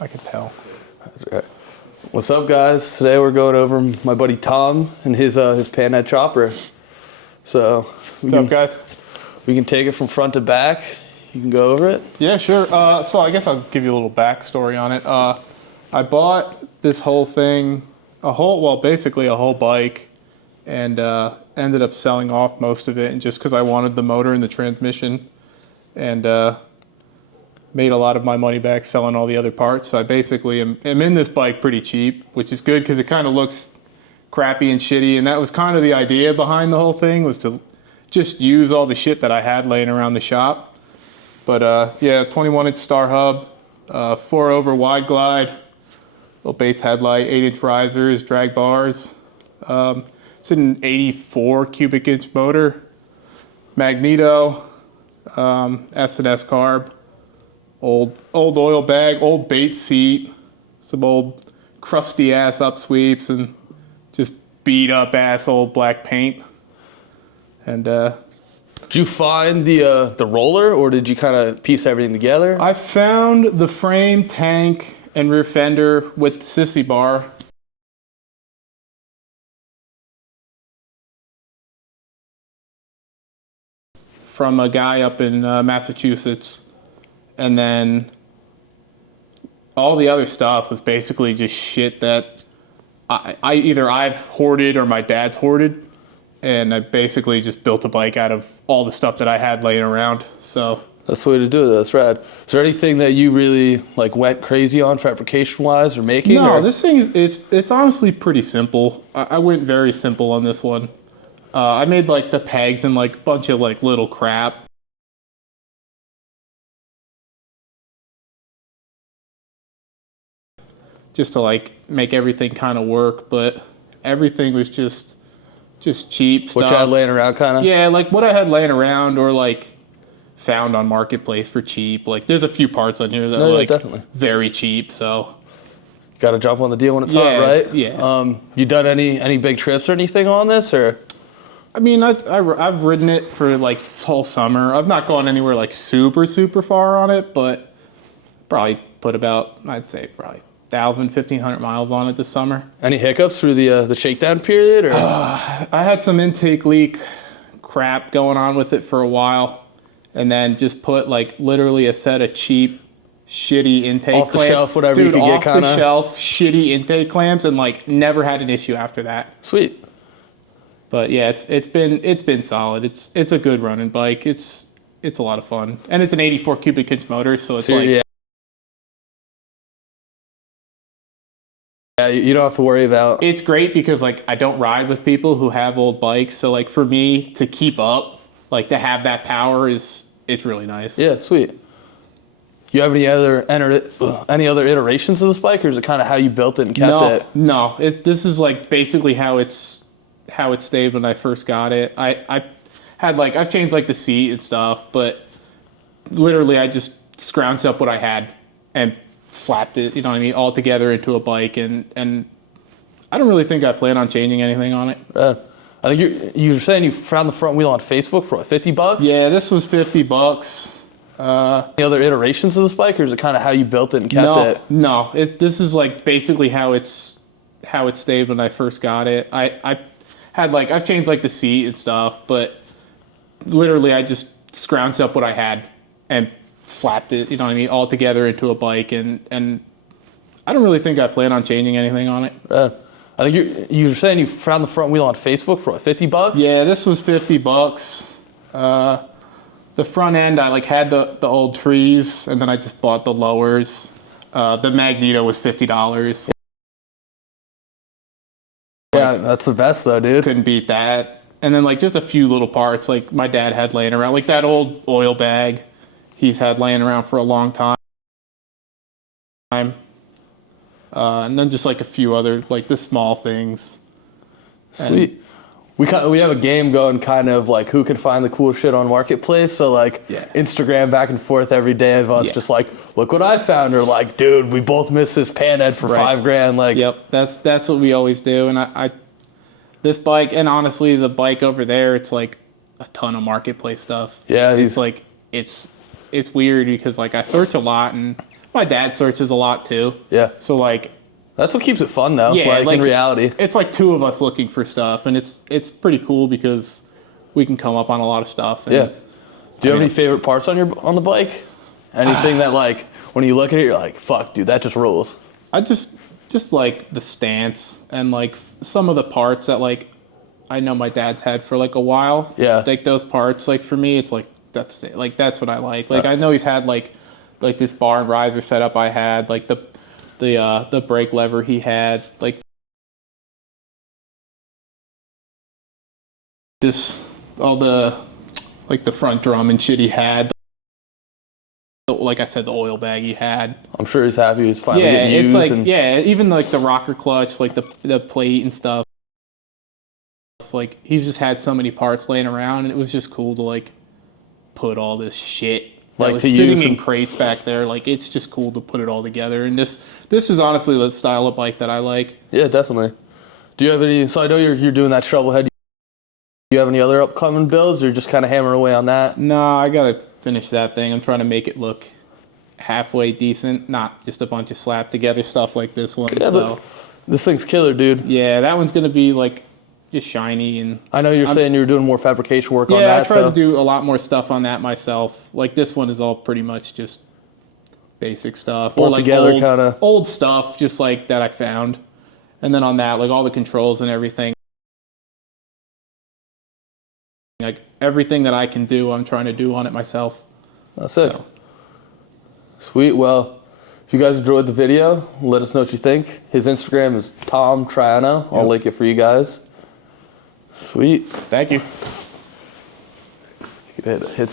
I could tell. That's right. What's up, guys? Today we're going over my buddy Tom and his Panhead Chopper. So, what's up, guys? We can take it from front to back. You can go over it. Yeah, sure. So I guess I'll give you a little backstory on it. I bought this whole thing, basically a whole bike, and ended up selling off most of it, and just because I wanted the motor and the transmission, and made a lot of my money back selling all the other parts. So I basically am in this bike pretty cheap, which is good because it kind of looks crappy and shitty, and that was kind of the idea behind the whole thing, was to just use all the shit that I had laying around the shop. But yeah, 21-inch star hub, 4-over wide glide, little Bates headlight, 8-inch risers, drag bars. It's an 84 cubic inch motor, magneto, S&S carb, old oil bag, old Bates seat, some old crusty ass upsweeps, and just beat up ass old black paint. And did you find the roller, or did you kind of piece everything together? I found the frame, tank, and rear fender with the sissy bar. From a guy up in Massachusetts. And then all the other stuff was basically just shit that either I've hoarded or my dad's hoarded. And I basically just built a bike out of all the stuff that I had laying around. So that's the way to do it. That's rad. Is there anything that you really went crazy on fabrication-wise or making? No, this thing is it's honestly pretty simple. I went very simple on this one. I made the pegs and a bunch of little crap. Just to make everything kind of work, but everything was just cheap stuff. What you had laying around, kind of? Yeah, what I had laying around, or found on Marketplace for cheap. There's a few parts on here that are definitely very cheap, so you got to jump on the deal when it's hot, right? Yeah. You done any big trips or anything on this, or? I mean, I've ridden it for this whole summer. I've not gone anywhere super far on it, but probably put about, I'd say probably 1,000, 1,500 miles on it this summer. Any hiccups through the shakedown period, or? I had some intake leak crap going on with it for a while, and then just put literally a set of cheap, shitty intake clamps. Off the shelf, whatever. Dude, you could off get, kinda. The shelf, shitty intake clamps, and never had an issue after that. Sweet. But yeah, it's been solid. It's a good running bike. It's a lot of fun, and it's an 84 cubic inch motor, so it's yeah. Yeah, you don't have to worry about. It's great because I don't ride with people who have old bikes, so for me to keep up, to have that power it's really nice. Yeah, sweet. You have any other iterations of this bike, or is it kind of how you built it and kept it? No, this is basically how it stayed when I first got it. I had I've changed the seat and stuff, but literally I just scrounged up what I had and slapped it, you know what I mean, all together into a bike, and I don't really think I plan on changing anything on it. I think you're saying you found the front wheel on Facebook for what, $50? Yeah, this was $50. Any other iterations of this bike, or is it kind of how you built it and kept it? No, this is basically how it stayed when I first got it. I had I've changed the seat and stuff, but literally I just scrounged up what I had and slapped it, you know what I mean, all together into a bike, and I don't really think I plan on changing anything on it. I think you're saying you found the front wheel on Facebook for what, $50? Yeah, this was $50. The front end, I had the old trees, and then I just bought the lowers. The magneto was $50. Yeah, that's the best though, dude. Couldn't beat that. And then just a few little parts my dad had laying around, that old oil bag he's had laying around for a long time. And then just a few other the small things. Sweet. We have a game going, kind of who can find the cool shit on Marketplace. So Instagram back and forth every day of us just look what I found, or dude, we both missed this Panhead for $5,000. Yep, that's what we always do. And I this bike, and honestly the bike over there, it's a ton of Marketplace stuff. Yeah, it's it's weird because I search a lot, and my dad searches a lot too. Yeah. So like, that's what keeps it fun though. yeah, like in reality, it's like two of us looking for stuff, and it's pretty cool because we can come up on a lot of stuff. And, yeah. Do you have any favorite parts on the bike? Anything that like when you look at it, you're like, fuck, dude, that just rules. I just like the stance and like some of the parts that like I know my dad's had for like a while. Yeah. Like those parts, like for me, it's like that's it. Like that's what I like. Like I know he's had like this bar and riser setup I had, like the brake lever he had, like this all the like the front drum and shit he had. Like I said, the oil bag he had. I'm sure he's happy he's finally getting it's used. like and even like the rocker clutch, like the plate and stuff. Like he's just had so many parts laying around, and it was just cool to like put all this shit that was sitting in crates back there. Like it's just cool to put it all together. And this is honestly the style of bike that I like. Yeah, definitely. Do you have any? So I know you're doing that shovelhead. Do you have any other upcoming builds, or you're just kind of hammering away on that? Nah, I gotta finish that thing. I'm trying to make it look halfway decent, not just a bunch of slapped together stuff like this one. Yeah, so but this thing's killer, dude. Yeah, that one's gonna be like just shiny. And I know you're saying you were doing more fabrication work on that. Yeah, I tried to do a lot more stuff on that myself. Like this one is all pretty much just basic stuff, or like together kind of old stuff, just like that I found. And then on that, like all the controls and everything, like everything that I can do, I'm trying to do on it myself. That's it. Sweet. Well, if you guys enjoyed the video, let us know what you think. His Instagram is Tom Triano. I'll link it for you guys. Sweet. Thank you. Hit